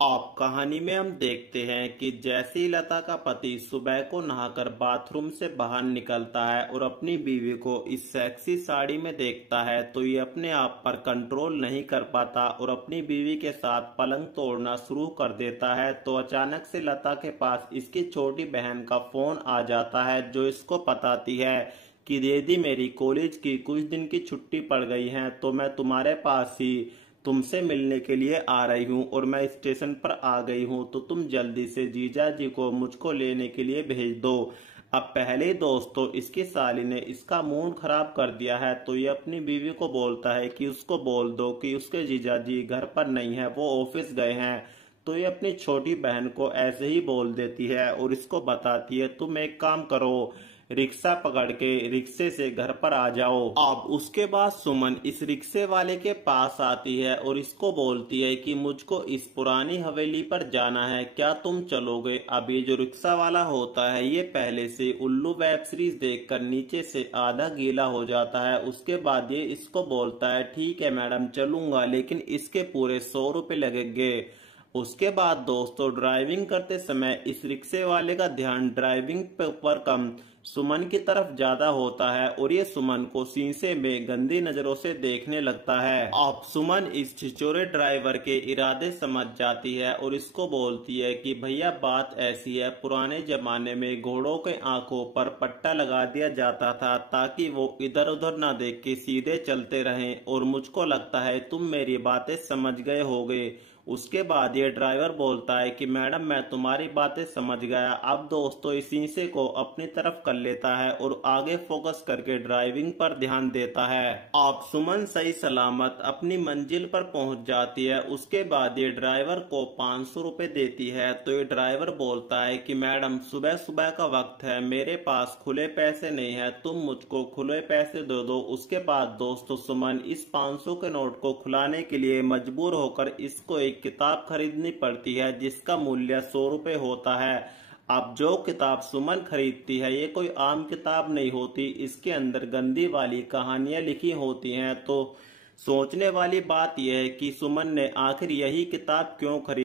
आप कहानी में हम देखते हैं कि जैसे ही लता का पति सुबह को नहाकर बाथरूम से बाहर निकलता है और अपनी बीवी को इस सेक्सी साड़ी में देखता है तो ये अपने आप पर कंट्रोल नहीं कर पाता और अपनी बीवी के साथ पलंग तोड़ना शुरू कर देता है। तो अचानक से लता के पास इसकी छोटी बहन का फोन आ जाता है जो इसको बताती है कि दीदी मेरी कॉलेज की कुछ दिन की छुट्टी पड़ गई है तो मैं तुम्हारे पास ही तुमसे मिलने के लिए आ रही हूँ और मैं स्टेशन पर आ गई हूँ तो तुम जल्दी से जीजा जी को मुझको लेने के लिए भेज दो। अब पहले दोस्तों इसकी साली ने इसका मूड खराब कर दिया है तो ये अपनी बीवी को बोलता है कि उसको बोल दो कि उसके जीजा जी घर पर नहीं है, वो ऑफिस गए हैं। तो ये अपनी छोटी बहन को ऐसे ही बोल देती है और इसको बताती है तुम एक काम करो, रिक्शा पकड़ के रिक्शे से घर पर आ जाओ। अब उसके बाद सुमन इस रिक्शे वाले के पास आती है और इसको बोलती है कि मुझको इस पुरानी हवेली पर जाना है, क्या तुम चलोगे। अब ये जो रिक्शा वाला होता है ये पहले से उल्लू वेब सीरीज देखकर नीचे से आधा गीला हो जाता है। उसके बाद ये इसको बोलता है ठीक है मैडम चलूंगा, लेकिन इसके पूरे 100 रुपए लगेंगे। उसके बाद दोस्तों ड्राइविंग करते समय इस रिक्शे वाले का ध्यान ड्राइविंग पर कम सुमन की तरफ ज्यादा होता है और ये सुमन को शीशे में गंदी नजरों से देखने लगता है। अब सुमन इस छिछोरे ड्राइवर के इरादे समझ जाती है और इसको बोलती है कि भैया बात ऐसी है, पुराने जमाने में घोड़ों के आंखों पर पट्टा लगा दिया जाता था ताकि वो इधर उधर ना देख के सीधे चलते रहें और मुझको लगता है तुम मेरी बातें समझ गए होगे। उसके बाद ये ड्राइवर बोलता है कि मैडम मैं तुम्हारी बातें समझ गया। अब दोस्तों इस शीशे को अपनी तरफ कर लेता है और आगे फोकस करके ड्राइविंग पर ध्यान देता है। अब सुमन सही सलामत अपनी मंजिल पर पहुंच जाती है। उसके बाद ये ड्राइवर को 500 रुपए देती है तो ये ड्राइवर बोलता है कि मैडम सुबह सुबह का वक्त है, मेरे पास खुले पैसे नहीं है, तुम मुझको खुले पैसे दे दो। उसके बाद दोस्तों सुमन इस 500 के नोट को खुलाने के लिए मजबूर होकर इसको एक किताब खरीदनी पड़ती है जिसका मूल्य 100 रुपए होता है। अब जो किताब सुमन खरीदती है ये कोई आम किताब नहीं होती, इसके अंदर गंदी वाली कहानियां लिखी होती हैं। तो सोचने वाली बात यह है कि सुमन ने आखिर यही किताब क्यों खरीदी।